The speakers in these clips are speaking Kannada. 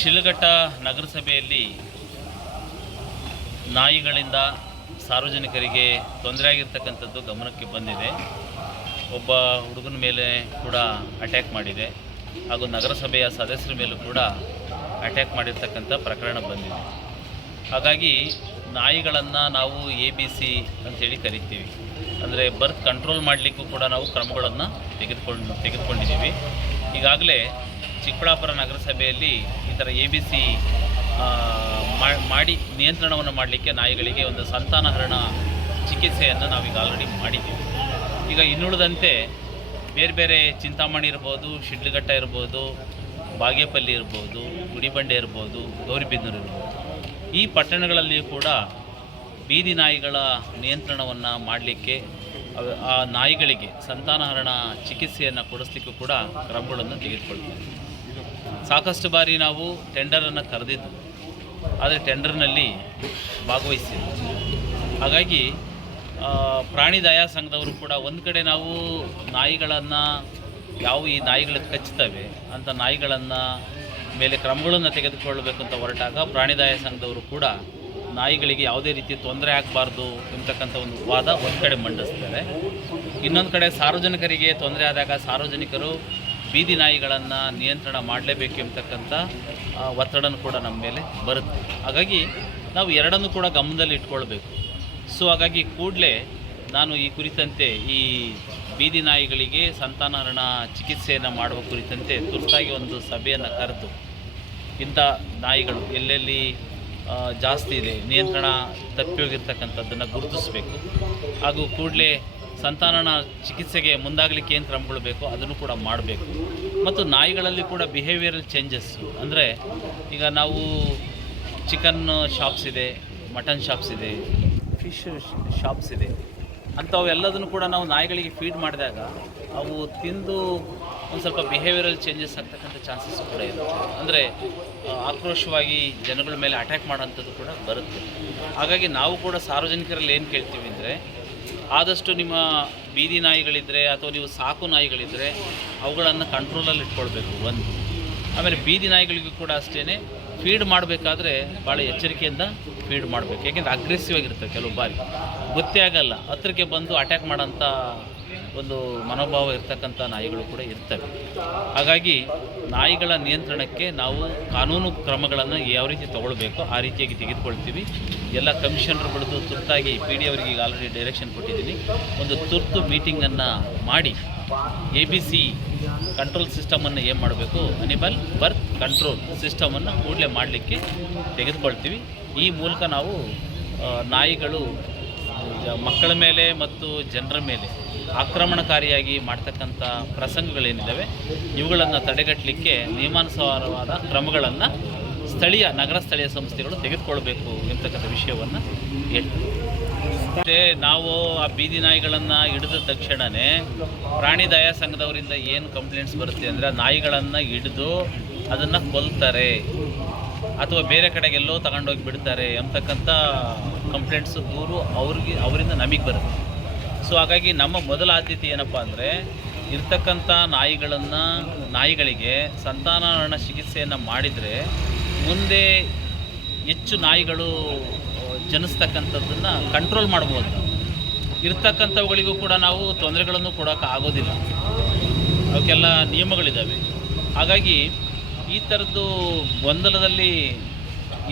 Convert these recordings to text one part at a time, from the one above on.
ಶಿಲಘಟ್ಟ ನಗರಸಭೆಯಲ್ಲಿ ನಾಯಿಗಳಿಂದ ಸಾರ್ವಜನಿಕರಿಗೆ ತೊಂದರೆ ಆಗಿರ್ತಕ್ಕಂಥದ್ದು ಗಮನಕ್ಕೆ ಬಂದಿದೆ. ಒಬ್ಬ ಹುಡುಗನ ಮೇಲೆ ಕೂಡ ಅಟ್ಯಾಕ್ ಮಾಡಿದೆ. ಹಾಗೂ ನಗರಸಭೆಯ ಸದಸ್ಯರ ಮೇಲೂ ಕೂಡ ಅಟ್ಯಾಕ್ ಮಾಡಿರ್ತಕ್ಕಂಥ ಪ್ರಕರಣ ಬಂದಿದೆ. ಹಾಗಾಗಿ ನಾಯಿಗಳನ್ನು ನಾವು ಎ ಬಿ ಸಿ ಅಂತೇಳಿ ಕರಿತೀವಿ. ಅಂದರೆ ಬರ್ತ್ ಕಂಟ್ರೋಲ್ ಮಾಡಲಿಕ್ಕೂ ಕೂಡ ನಾವು ಕ್ರಮಗಳನ್ನು ತೆಗೆದುಕೊಂಡು, ತೆಗೆದುಕೊಂಡಿದ್ದೀವಿ. ಈಗಾಗಲೇ ಚಿಕ್ಕಬಳ್ಳಾಪುರ ನಗರಸಭೆಯಲ್ಲಿ ಥರ ಎ ಬಿ ಸಿ ಮಾಡಿ ನಿಯಂತ್ರಣವನ್ನು ಮಾಡಲಿಕ್ಕೆ ನಾಯಿಗಳಿಗೆ ಒಂದು ಸಂತಾನಹರಣ ಚಿಕಿತ್ಸೆಯನ್ನು ನಾವೀಗ ಆಲ್ರೆಡಿ ಮಾಡಿದ್ದೀವಿ. ಈಗ ಇನ್ನುಳಿದಂತೆ ಬೇರೆ ಬೇರೆ ಚಿಂತಾಮಣಿ ಇರ್ಬೋದು, ಶಿಡ್ಲಘಟ್ಟ ಇರ್ಬೋದು, ಬಾಗೇಪಲ್ಲಿ ಇರ್ಬೋದು, ಗುಡಿಬಂಡೆ ಇರ್ಬೋದು, ಗೌರಿಬಿದನೂರು ಇರ್ಬೋದು. ಈ ಪಟ್ಟಣಗಳಲ್ಲಿಯೂ ಕೂಡ ಬೀದಿ ನಾಯಿಗಳ ನಿಯಂತ್ರಣವನ್ನು ಮಾಡಲಿಕ್ಕೆ ಆ ನಾಯಿಗಳಿಗೆ ಸಂತಾನಹರಣ ಚಿಕಿತ್ಸೆಯನ್ನು ಕೊಡಿಸ್ಲಿಕ್ಕೂ ಕೂಡ ಕ್ರಮಗಳನ್ನು ತೆಗೆದುಕೊಳ್ತೀವಿ. ಸಾಕಷ್ಟು ಬಾರಿ ನಾವು ಟೆಂಡರನ್ನು ಕರೆದಿದ್ದು ಆದರೆ ಟೆಂಡರ್ನಲ್ಲಿ ಭಾಗವಹಿಸಿದ್ದು ಹಾಗಾಗಿ ಪ್ರಾಣಿ ದಯಾ ಸಂಘದವರು ಕೂಡ ಒಂದು ಕಡೆ ನಾವು ನಾಯಿಗಳನ್ನು ಯಾವ ಈ ನಾಯಿಗಳು ಕಚ್ಚುತ್ತವೆ, ಅಂತ ನಾಯಿಗಳನ್ನು ಮೇಲೆ ಕ್ರಮಗಳನ್ನು ತೆಗೆದುಕೊಳ್ಳಬೇಕು ಅಂತ ಹೊರಟಾಗ ಪ್ರಾಣಿ ದಯಾ ಸಂಘದವರು ಕೂಡ ನಾಯಿಗಳಿಗೆ ಯಾವುದೇ ರೀತಿ ತೊಂದರೆ ಆಗಬಾರ್ದು ಎಂಬತಕ್ಕಂಥ ಒಂದು ವಾದ ಒಂದು ಕಡೆ ಮಂಡಿಸ್ತಾರೆ. ಇನ್ನೊಂದು ಕಡೆ ಸಾರ್ವಜನಿಕರಿಗೆ ತೊಂದರೆ ಆದಾಗ ಸಾರ್ವಜನಿಕರು ಬೀದಿ ನಾಯಿಗಳನ್ನು ನಿಯಂತ್ರಣ ಮಾಡಲೇಬೇಕು ಎಂಬತಕ್ಕಂಥ ಒತ್ತಡನೂ ಕೂಡ ನಮ್ಮ ಮೇಲೆ ಬರುತ್ತೆ. ಹಾಗಾಗಿ ನಾವು ಎರಡನ್ನು ಕೂಡ ಗಮನದಲ್ಲಿ ಇಟ್ಕೊಳ್ಬೇಕು. ಸೊ ಹಾಗಾಗಿ ಕೂಡಲೇ ನಾನು ಈ ಕುರಿತಂತೆ ಈ ಬೀದಿ ನಾಯಿಗಳಿಗೆ ಸಂತಾನಹರಣ ಚಿಕಿತ್ಸೆಯನ್ನು ಮಾಡುವ ಕುರಿತಂತೆ ತುರ್ತಾಗಿ ಒಂದು ಸಭೆಯನ್ನು ಕರೆದು, ಇಂಥ ನಾಯಿಗಳು ಎಲ್ಲೆಲ್ಲಿ ಜಾಸ್ತಿ ಇದೆ, ನಿಯಂತ್ರಣ ತಪ್ಪಿ ಹೋಗಿರ್ತಕ್ಕಂಥದ್ದನ್ನು ಗುರುತಿಸಬೇಕು. ಹಾಗೂ ಕೂಡಲೇ ಸಂತಾನನ ಚಿಕಿತ್ಸೆಗೆ ಮುಂದಾಗಲಿಕ್ಕೆ ಏನು ಕ್ರಮಗಳು ಬೇಕು ಅದನ್ನು ಕೂಡ ಮಾಡಬೇಕು. ಮತ್ತು ನಾಯಿಗಳಲ್ಲಿ ಕೂಡ ಬಿಹೇವಿಯರಲ್ ಚೇಂಜಸ್ಸು ಅಂದರೆ ಈಗ ನಾವು ಚಿಕನ್ ಶಾಪ್ಸ್ ಇದೆ ಮಟನ್ ಶಾಪ್ಸ್ ಇದೆ ಫಿಶ್ ಶಾಪ್ಸ್ ಇದೆ. ಅಂಥವೆಲ್ಲದನ್ನು ಕೂಡ ನಾವು ನಾಯಿಗಳಿಗೆ ಫೀಡ್ ಮಾಡಿದಾಗ ಅವು ತಿಂದು ಒಂದು ಸ್ವಲ್ಪ ಬಿಹೇವಿಯರಲ್ ಚೇಂಜಸ್ ಆಗ್ತಕ್ಕಂಥ ಚಾನ್ಸಸ್ ಕೂಡ ಇರುತ್ತೆ. ಅಂದರೆ ಆಕ್ರೋಶವಾಗಿ ಜನಗಳ ಮೇಲೆ ಅಟ್ಯಾಕ್ ಮಾಡೋಂಥದ್ದು ಕೂಡ ಬರುತ್ತೆ. ಹಾಗಾಗಿ ನಾವು ಕೂಡ ಸಾರ್ವಜನಿಕರಲ್ಲಿ ಏನು ಕೇಳ್ತೀವಿ ಅಂದರೆ ಆದಷ್ಟು ನಿಮ್ಮ ಬೀದಿ ನಾಯಿಗಳಿದ್ದರೆ ಅಥವಾ ನೀವು ಸಾಕು ನಾಯಿಗಳಿದ್ದರೆ ಅವುಗಳನ್ನು ಕಂಟ್ರೋಲಲ್ಲಿ ಇಟ್ಕೊಳ್ಬೇಕು, ಒಂದು. ಆಮೇಲೆ ಬೀದಿ ನಾಯಿಗಳಿಗೂ ಕೂಡ ಅಷ್ಟೇ ಫೀಡ್ ಮಾಡಬೇಕಾದ್ರೆ ಭಾಳ ಎಚ್ಚರಿಕೆಯಿಂದ ಫೀಡ್ ಮಾಡಬೇಕು. ಯಾಕೆಂದರೆ ಅಗ್ರೆಸಿವ್ ಆಗಿರ್ತವೆ ಕೆಲವು ಬಾರಿ. ಗೊತ್ತೇ ಆಗಲ್ಲ. ಹತ್ತಿರಕ್ಕೆ ಬಂದು ಅಟ್ಯಾಕ್ ಮಾಡೋಂಥ ಒಂದು ಮನೋಭಾವ ಇರ್ತಕ್ಕಂಥ ನಾಯಿಗಳು ಕೂಡ ಇರ್ತವೆ. ಹಾಗಾಗಿ ನಾಯಿಗಳ ನಿಯಂತ್ರಣಕ್ಕೆ ನಾವು ಕಾನೂನು ಕ್ರಮಗಳನ್ನು ಯಾವ ರೀತಿ ತೊಗೊಳ್ಬೇಕೋ, ಆ ರೀತಿಯಾಗಿ ತೆಗೆದುಕೊಳ್ತೀವಿ. ಎಲ್ಲ ಕಮಿಷನರ್ಗಳದ್ದು ತುರ್ತಾಗಿ ಪಿ ಡಿ ಅವರಿಗೆ ಈಗ ಆಲ್ರೆಡಿ ಡೈರೆಕ್ಷನ್ ಕೊಟ್ಟಿದ್ದೀನಿ. ಒಂದು ತುರ್ತು ಮೀಟಿಂಗನ್ನು ಮಾಡಿ ಎ ಬಿ ಸಿ ಕಂಟ್ರೋಲ್ ಸಿಸ್ಟಮನ್ನು ಏನು ಮಾಡಬೇಕು ಅನಿಮಲ್ ಬರ್ತ್ ಕಂಟ್ರೋಲ್ ಸಿಸ್ಟಮನ್ನು ಕೂಡಲೇ ಮಾಡಲಿಕ್ಕೆ ತೆಗೆದುಕೊಳ್ತೀವಿ. ಈ ಮೂಲಕ ನಾವು ನಾಯಿಗಳು ಮಕ್ಕಳ ಮೇಲೆ ಮತ್ತು ಜನರ ಮೇಲೆ ಆಕ್ರಮಣಕಾರಿಯಾಗಿ ಮಾಡ್ತಕ್ಕಂಥ ಪ್ರಸಂಗಗಳೇನಿದ್ದಾವೆ, ಇವುಗಳನ್ನು ತಡೆಗಟ್ಟಲಿಕ್ಕೆ ನಿಯಮಾನುಸಾರವಾದ ಕ್ರಮಗಳನ್ನು ಸ್ಥಳೀಯ, ನಗರ ಸ್ಥಳೀಯ ಸಂಸ್ಥೆಗಳು ತೆಗೆದುಕೊಳ್ಬೇಕು ಎಂತಕ್ಕಂಥ ವಿಷಯವನ್ನು ಹೇಳ್ತೀವಿ ಮತ್ತೆ ನಾವು ಆ ಬೀದಿ ನಾಯಿಗಳನ್ನು ಹಿಡಿದ ತಕ್ಷಣವೇ ಪ್ರಾಣಿ ದಯಾ ಸಂಘದವರಿಂದ ಏನು ಕಂಪ್ಲೇಂಟ್ಸ್ ಬರುತ್ತೆ ಅಂದರೆ ನಾಯಿಗಳನ್ನು ಹಿಡಿದು ಅದನ್ನು ಕೊಲ್ತಾರೆ. ಅಥವಾ ಬೇರೆ ಕಡೆಗೆಲ್ಲೋ ತಗೊಂಡೋಗಿ ಬಿಡ್ತಾರೆ ಅಂತಕ್ಕಂಥ ಕಂಪ್ಲೇಂಟ್ಸ್ ದೂರು ಅವ್ರಿಗೆ ಅವರಿಂದ ನಮಗೆ ಬರುತ್ತೆ. ಸೊ ಹಾಗಾಗಿ ನಮ್ಮ ಮೊದಲ ಆದ್ಯತೆ ಏನಪ್ಪ ಅಂದರೆ, ಇರ್ತಕ್ಕಂಥ ನಾಯಿಗಳನ್ನು, ನಾಯಿಗಳಿಗೆ ಸಂತಾನಹರಣ ಚಿಕಿತ್ಸೆಯನ್ನು ಮಾಡಿದರೆ ಮುಂದೆ ಹೆಚ್ಚು ನಾಯಿಗಳು ಜನಿಸ್ತಕ್ಕಂಥದ್ದನ್ನು ಕಂಟ್ರೋಲ್ ಮಾಡ್ಬೋದು. ಇರ್ತಕ್ಕಂಥವುಗಳಿಗೂ ಕೂಡ ನಾವು ತೊಂದರೆಗಳನ್ನು ಕೊಡೋಕೆ ಆಗೋದಿಲ್ಲ. ಅವಕ್ಕೆಲ್ಲ ನಿಯಮಗಳಿದ್ದಾವೆ ಹಾಗಾಗಿ ಈ ಥರದ್ದು ಗೊಂದಲದಲ್ಲಿ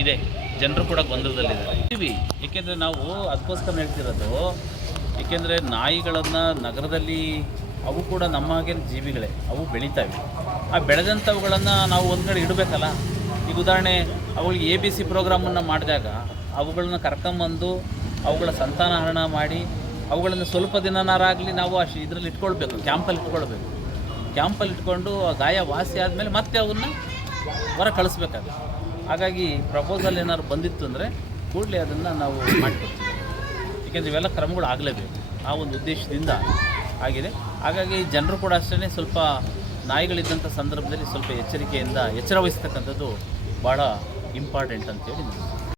ಇದೆ. ಜನರು ಕೂಡ ಗೊಂದಲದಲ್ಲಿದ್ದಾರೆ. ಇವಿ ಏಕೆಂದರೆ ನಾವು ಅದಕ್ಕೋಸ್ಕರ ಹೇಳ್ತಿರೋದು, ಏಕೆಂದರೆ ನಾಯಿಗಳನ್ನು ನಗರದಲ್ಲಿ ಅವು ಕೂಡ ನಮ್ಮ ಹಾಗೆ ಜೀವಿಗಳೇ, ಅವು ಬೆಳೀತಾವೆ. ಆ ಬೆಳೆದಂಥವುಗಳನ್ನು ನಾವು ಒಂದು ಕಡೆ ಇಡಬೇಕಲ್ಲ? ಈಗ ಉದಾಹರಣೆ ಅವುಗಳಿಗೆ ಎ ಬಿ ಸಿ ಪ್ರೋಗ್ರಾಮನ್ನು ಮಾಡಿದಾಗ ಅವುಗಳನ್ನ ಕರ್ಕೊಂಬಂದು ಅವುಗಳ ಸಂತಾನಹರಣ ಮಾಡಿ, ಅವುಗಳನ್ನು ಸ್ವಲ್ಪ ದಿನನಾರಾಗಲಿ ನಾವು ಅಷ್ಟು ಇದರಲ್ಲಿ ಇಟ್ಕೊಳ್ಬೇಕು, ಕ್ಯಾಂಪಲ್ಲಿ ಇಟ್ಕೊಳ್ಬೇಕು. ಕ್ಯಾಂಪಲ್ಲಿ ಇಟ್ಕೊಂಡು ಆ ಗಾಯ ವಾಸಿ ಆದಮೇಲೆ ಮತ್ತೆ ಅವನ್ನ ಹೊರ ಕಳಿಸ್ಬೇಕಾಗುತ್ತೆ. ಹಾಗಾಗಿ ಪ್ರಪೋಸಲ್ ಏನಾದ್ರು ಬಂದಿತ್ತು ಅಂದರೆ ಕೂಡಲೇ ಅದನ್ನು ನಾವು ಮಾಡಿಕೊಡ್ತೀವಿ. ಏಕೆಂದರೆ ಇವೆಲ್ಲ ಕ್ರಮಗಳು ಆಗಲೇಬೇಕು. ಆ ಒಂದು ಉದ್ದೇಶದಿಂದ ಆಗಿದೆ. ಹಾಗಾಗಿ ಜನರು ಕೂಡ ಅಷ್ಟೇ ಸ್ವಲ್ಪ ನಾಯಿಗಳಿದ್ದಂಥ ಸಂದರ್ಭದಲ್ಲಿ ಸ್ವಲ್ಪ ಎಚ್ಚರಿಕೆಯಿಂದ ಎಚ್ಚರ ವಹಿಸ್ತಕ್ಕಂಥದ್ದು ಭಾಳ ಇಂಪಾರ್ಟೆಂಟ್ ಅಂತೇಳಿ